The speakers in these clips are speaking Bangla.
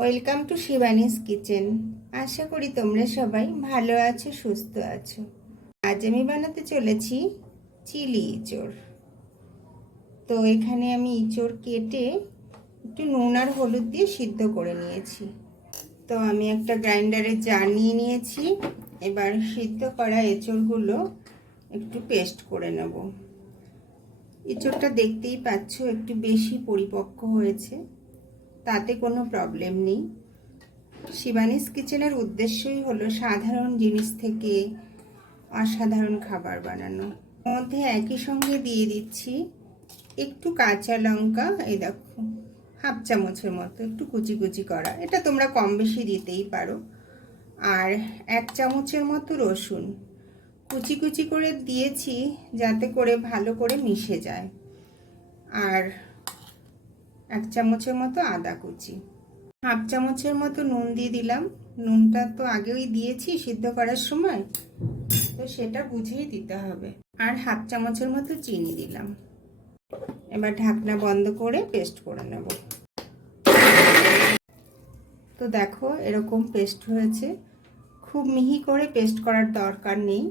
Welcome to Shivani's kitchen. আশা করি তোমরা সবাই ভালো আছো, সুস্থ আছো। আজ আমি বানাতে চলেছি চিলি ইঁচড়। তো এখানে আমি ইঁচড় কেটে একটু নুন আর হলুদ দিয়ে সিদ্ধ করে নিয়েছি। তো আমি একটা গ্রাইন্ডারের জার নিয়ে নিয়েছি। এবার সিদ্ধ করা এঁচড়গুলো একটু পেস্ট করে নেব। ইঁচড়টা দেখতেই পাচ্ছ একটু বেশি পরিপক্ক হয়েছে, তাতে কোনো প্রবলেম নেই। শিবানীস কিচেনের উদ্দেশ্যই হলো সাধারণ জিনিস থেকে অসাধারণ খাবার বানানো। মধ্যে একই সঙ্গে দিয়ে দিচ্ছি একটু কাঁচা লঙ্কা, এই দেখো হাফ চামচের মতো একটু কুচি কুচি করা, এটা তোমরা কম বেশি দিতেই পারো। আর 1 চামচের মতো রসুন কুচি কুচি করে দিয়েছি যাতে করে ভালো করে মিশে যায়। আর 1 চামচের মতো আদা কুচি, হাফ চামচের মতো নুন দিয়ে দিলাম। নুনটা তো আগেই দিয়েছি সিদ্ধ করার সময়, তো সেটা বুঝেই দিতে হবে। আর হাফ চামচের মতো চিনি দিলাম। এবার ঢাকনা বন্ধ করে পেস্ট করে নেব। তো দেখো এরকম পেস্ট হয়েছে। খুব মিহি করে পেস্ট করার দরকার নেই,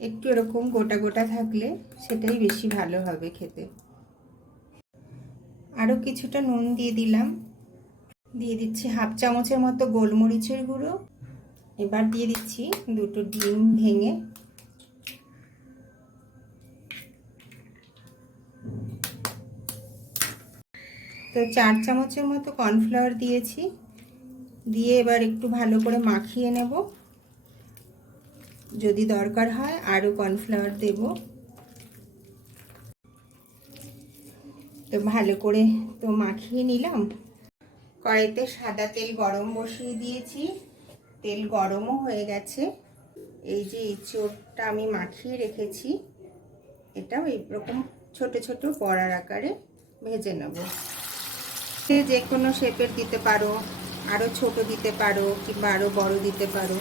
একটু এরকম গোটা গোটা থাকলে সেটাই বেশি ভালো হবে খেতে। আরও কিছুটা নুন দিয়ে দিলাম। দিয়ে দিচ্ছি হাফ চামচের মতো গোলমরিচের গুঁড়ো। এবার দিয়ে দিচ্ছি 2টো ডিম ভেঙে। তো 4 চামচের মতো কর্নফ্লাওয়ার দিয়েছি। দিয়ে এবার একটু ভালো করে মাখিয়ে নেব। যদি দরকার হয় আরও কর্নফ্লাওয়ার দেব। তো ভালো করে তো মাখিয়ে নিলাম। কড়াইতে সাদা তেল গরম বসিয়ে দিয়েছি, তেল গরমও হয়ে গেছে। এই যে ইঁচড়টা আমি মাখিয়ে রেখেছি, এটাও এইরকম ছোট ছোট বড়ার আকারে ভেজে নেব। যে কোনো শেপের দিতে পারো, আরও ছোট দিতে পারো কিংবা আরও বড় দিতে পারো,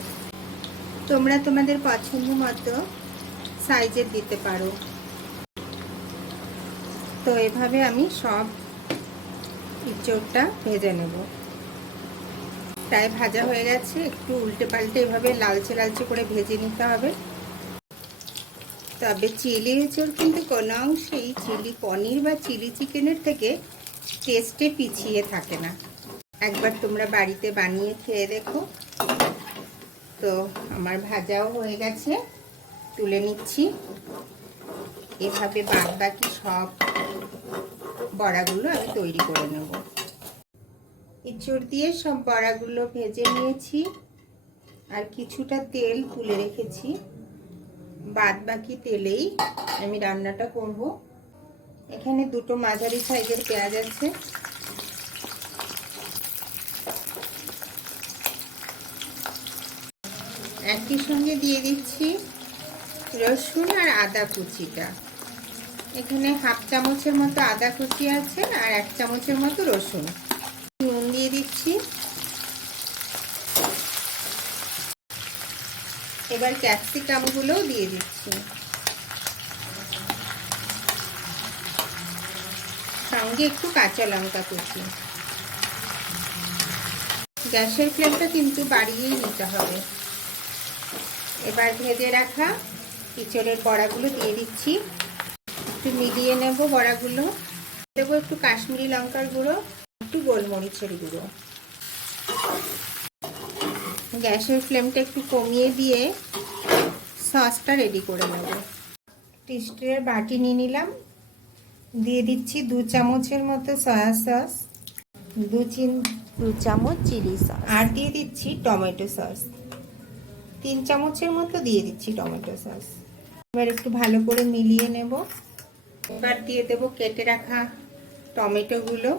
তোমরা তোমাদের পছন্দ মতো সাইজের দিতে পারো। তো এভাবে আমি সব ইঁচড়টা ভেজে নেব। প্রায় ভাজা হয়ে গেছে, একটু উল্টে পাল্টে এভাবে লালচে লালচে করে ভেজে নিতে হবে। তবে চিলি ইঁচড় কিন্তু কোনো অংশেই চিলি পনির বা চিলি চিকেনের থেকে টেস্টে পিছিয়ে থাকে না। একবার তোমরা বাড়িতে বানিয়ে খেয়ে দেখো। তো আমার ভাজাও হয়ে গেছে, তুলে নিচ্ছি। এভাবে বাদ বাকি সব বড়াগুলো আমি তৈরি করে নেব। ইঁচড় দিয়ে সব বড়াগুলো ভেজে নিয়েছি, আর কিছুটা তেল তুলে রেখেছি। বাদ বাকি তেলেই আমি রান্নাটা করব। এখানে 2টো মাঝারি সাইজের পেঁয়াজ আছে। একই সঙ্গে দিয়ে দিচ্ছি রসুন আর আদা কুচিটা। এখানে হাফ চামচের মতো আদা কুচি আছে আর 1 চামচের মতো রসুন। নুন দিয়ে দিচ্ছি। এবার ক্যাপসিকামগুলোও দিয়ে দিচ্ছি, সঙ্গে একটু কাঁচা লঙ্কা কুচি। গ্যাসের ফ্লেমটা কিন্তু বাড়িয়েই নিতে হবে। এবার ভেজে রাখা ইঁচড়ের বড়াগুলো দিয়ে দিচ্ছি। একটু মিলিয়ে নেব বড়াগুলো। দেবো একটু কাশ্মীরি লঙ্কার গুঁড়ো, একটু গোলমরিচের গুঁড়ো। গ্যাসের ফ্লেমটা একটু কমিয়ে দিয়ে সসটা রেডি করে নেব। স্টিলের বাটি নিয়ে নিলাম। দিয়ে দিচ্ছি 2 চামচের মতো সয়া সস, 2 চামচ চিলি সস, আর দিয়ে দিচ্ছি টমেটো সস। 3 চামচের মতো দিয়ে দিচ্ছি টমেটো সস। এবার একটু ভালো করে মিলিয়ে নেব। এবার দিয়ে দেব কেটে রাখা টমেটোগুলো।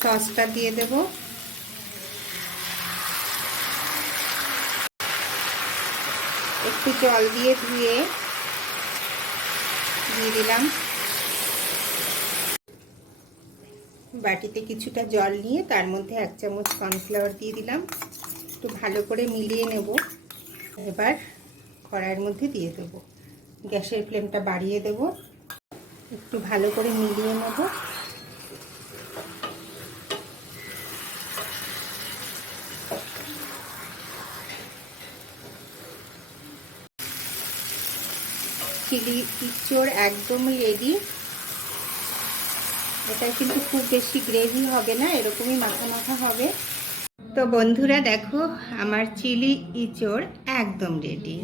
সসটা দিয়ে দেব। একটু জল দিয়ে ধুয়ে দিয়ে দিলাম। বাটিতে কিছুটা জল নিয়ে তার মধ্যে 1 চামচ কর্নফ্লাওয়ার দিয়ে দিলাম। একটু ভালো করে মিলিয়ে নেব। এবার কড়াইয়ের মধ্যে দিয়ে দেব। গ্যাসের ফ্লেমটা বাড়িয়ে দেব। একটু ভালো করে মিলিয়ে নেব। চিলি ইঁচড় একদম রেডি। এটা কিন্তু খুব বেশি গ্রেভি হবে না, এরকমই মাখা মাখা হবে। তো বন্ধুরা দেখো, আমার চিলি ইঁচড় একদম রেডি।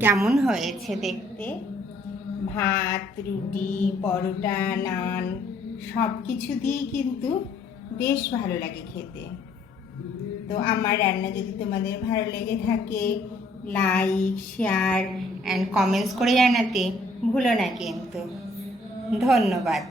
কেমন হয়েছে দেখতে? ভাত, রুটি, পরোটা, নান সব কিছু দিয়েই কিন্তু বেশ ভালো লাগে খেতে। তো আমার রান্না যদি তোমাদের ভালো লেগে থাকে, লাইক, শেয়ার অ্যান্ড কমেন্টস করে জানাতে ভুলো না কিন্তু। ধন্যবাদ।